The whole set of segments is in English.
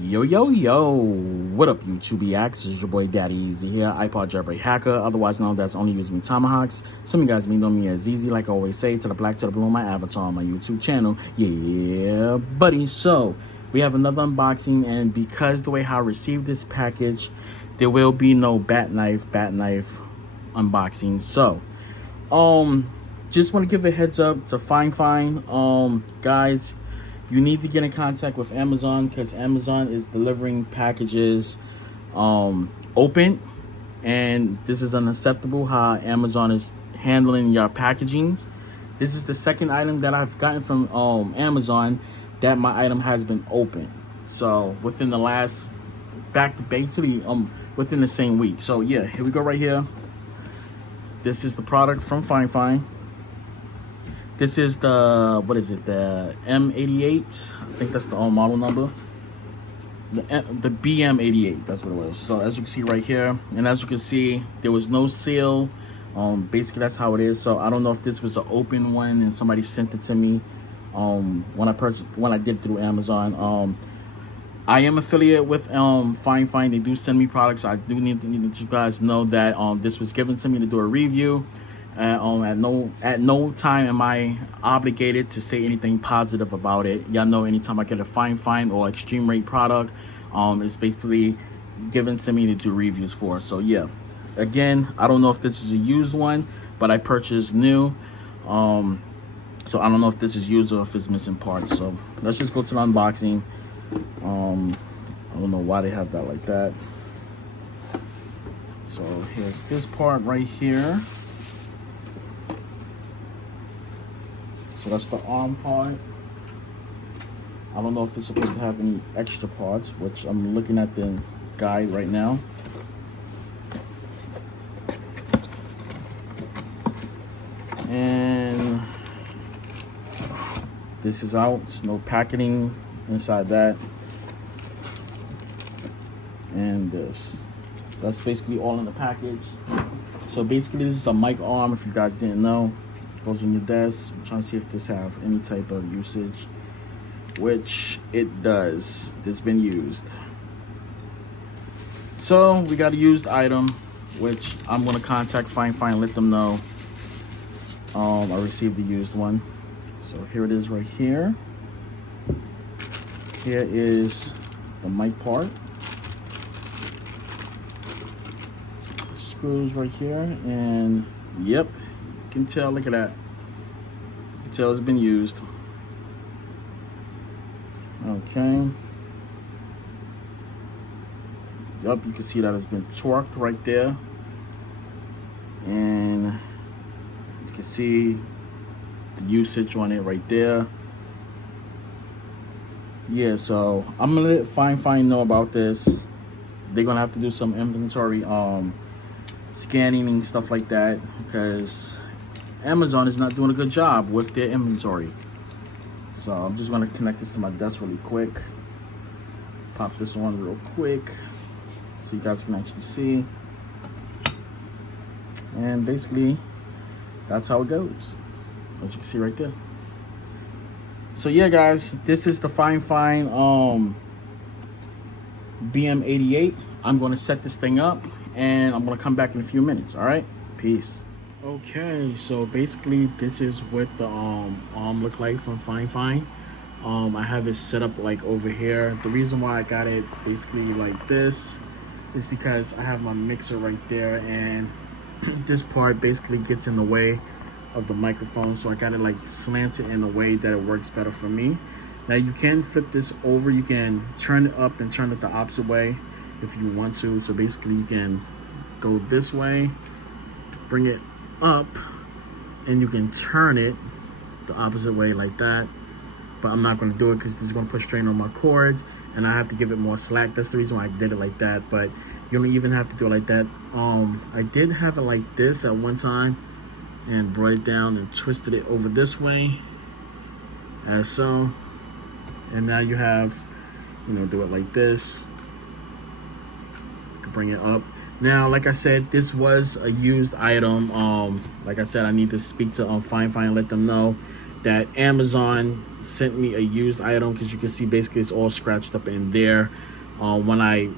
Yo, what up YouTube X? This is your boy Daddy Easy here, iPod jailbreak hacker, otherwise known as only using me tomahawks. Some of you guys may know me as Easy, like I always say, to the black to the blue, my avatar on my YouTube channel. Yeah, buddy. So we have another unboxing, and because the way how I received this package, there will be no bat knife unboxing. So just want to give a heads up to Fifine. Guys, you need to get in contact with Amazon because Amazon is delivering packages open, and this is unacceptable how Amazon is handling your packagings. This is the second item that I've gotten from Amazon that my item has been open. So within the last basically within the same week. So yeah, here we go right here. This is the product from Fifine. This is the, what is it, the M88? I think that's the model number. The BM88, that's what it was. So as you can see right here, and as you can see, there was no seal. Basically that's how it is. So I don't know if this was an open one and somebody sent it to me when I did through Amazon. I am affiliate with Fifine. They do send me products. I do need you guys know that this was given to me to do a review. At no time am I obligated to say anything positive about it. Y'all know anytime I get a Fifine or eXtremeRate product, it's basically given to me to do reviews for. So yeah, again, I don't know if this is a used one, but I purchased new. So I don't know if this is used or if it's missing parts. So let's just go to the unboxing. I don't know why they have that like that. So here's this part right here. So that's the arm part. I don't know if it's supposed to have any extra parts, which I'm looking at the guide right now. And this is out, no packaging inside that. And that's basically all in the package. So basically this is a mic arm, if you guys didn't know. Goes on your desk. I'm trying to see if this have any type of usage, which it does. This been used. So we got a used item, which I'm gonna contact Fifine, let them know I received the used one. So here it is right here. Here is the mic part. Screws right here, and yep. Can tell, look at that. You can tell it's been used. Okay. Yup, you can see that it's been torqued right there. And you can see the usage on it right there. Yeah, so I'm gonna let Fifine know about this. They're gonna have to do some inventory scanning and stuff like that, because Amazon is not doing a good job with their inventory. So I'm just going to connect this to my desk really quick. Pop this on real quick so you guys can actually see. And basically, that's how it goes, as you can see right there. So yeah, guys, this is the Fifine BM88. I'm going to set this thing up, and I'm going to come back in a few minutes. All right, peace. Okay, so basically this is what the arm look like from Fifine. I have it set up like over here. The reason why I got it basically like this is because I have my mixer right there, and this part basically gets in the way of the microphone, so I got it like slanted in a way that it works better for me. Now you can flip this over, you can turn it up and turn it the opposite way if you want to. So basically you can go this way, bring it up, and you can turn it the opposite way like that. But I'm not going to do it because this is going to put strain on my cords, and I have to give it more slack. That's the reason why I did it like that. But you don't even have to do it like that. I did have it like this at one time and brought it down and twisted it over this way as so, and now you have, you know, do it like this. You can bring it up. Now, like I said, this was a used item. Like I said, I need to speak to Fifine, let them know that Amazon sent me a used item, because you can see basically it's all scratched up in there. When I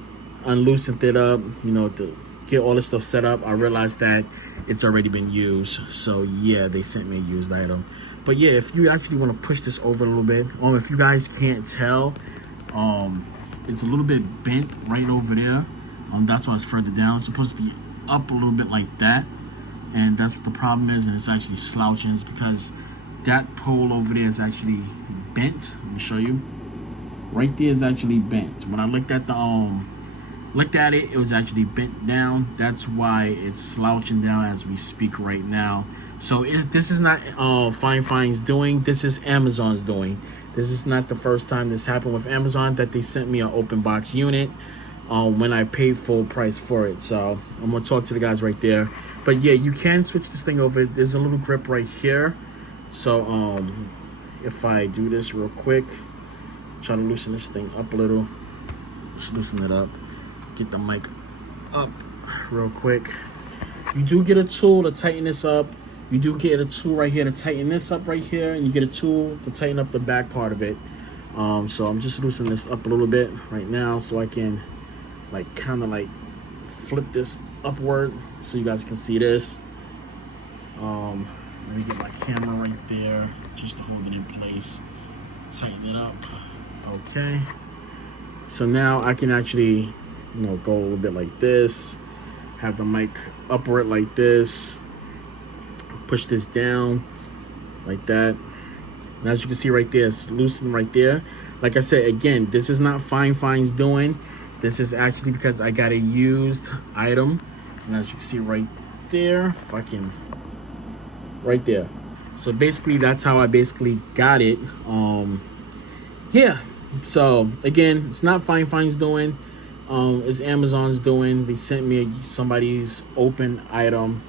unloosened it up, you know, to get all this stuff set up, I realized that it's already been used. So yeah, they sent me a used item. But yeah, if you actually want to push this over a little bit, if you guys can't tell, it's a little bit bent right over there. That's why it's further down. It's supposed to be up a little bit like that, and that's what the problem is. And it's actually slouching. It's because that pole over there is actually bent. Let me show you. Right there is actually bent. When I looked at it, it was actually bent down. That's why it's slouching down as we speak right now. So this is not Fifine's doing. This is Amazon's doing. This is not the first time this happened with Amazon, that they sent me an open box unit when I paid full price for it. So I'm gonna talk to the guys right there. But yeah, you can switch this thing over. There's a little grip right here. So if I do this real quick, try to loosen this thing up a little. Just loosen it up. Get the mic up real quick. You do get a tool to tighten this up. You do get a tool right here to tighten this up right here, and you get a tool to tighten up the back part of it. So I'm just loosening this up a little bit right now, so I can kind of flip this upward so you guys can see this. Let me get my camera right there just to hold it in place. Tighten it up. Okay. So now I can actually, go a little bit like this. Have the mic upward like this. Push this down like that. And as you can see right there, it's loosened right there. Like I said, again, this is not Fifine's doing. This is actually because I got a used item. And as you can see right there, right there. So basically, that's how I basically got it. Yeah. So again, it's not Fifine's doing. It's Amazon's doing. They sent me somebody's open item,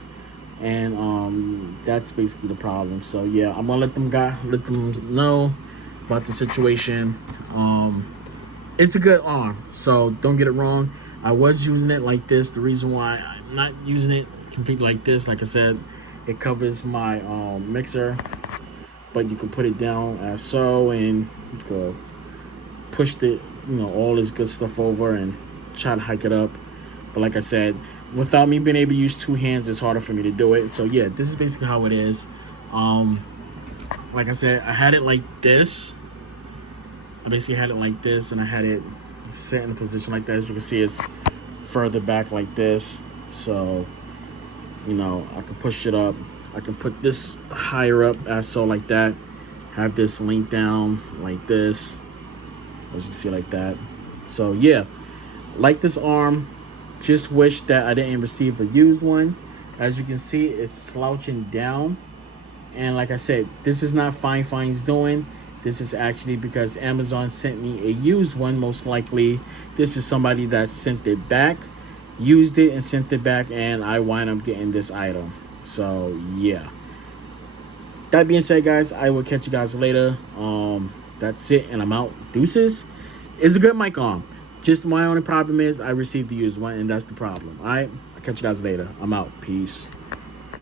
and that's basically the problem. So yeah, I'm gonna let them know about the situation. It's a good arm, so don't get it wrong. I was using it like this. The reason why I'm not using it completely like this, like I said, it covers my mixer, but you can put it down as so, and you can push the all this good stuff over and try to hike it up. But like I said, without me being able to use two hands, it's harder for me to do it. So yeah, this is basically how it is. Like I said, I had it like this. I basically had it like this, and I had it set in a position like that. As you can see, it's further back like this. So I can push it up. I can put this higher up as so, like that. Have this linked down like this, as you can see, like that. So yeah, like this arm. Just wish that I didn't receive the used one. As you can see, it's slouching down. And like I said, this is not Fifine's doing. This is actually because Amazon sent me a used one, most likely. This is somebody that sent it back, used it and sent it back, and I wind up getting this item. So yeah. That being said, guys, I will catch you guys later. That's it, and I'm out. Deuces. It's a good mic arm. Just my only problem is I received the used one, and that's the problem. All right, I'll catch you guys later. I'm out. Peace.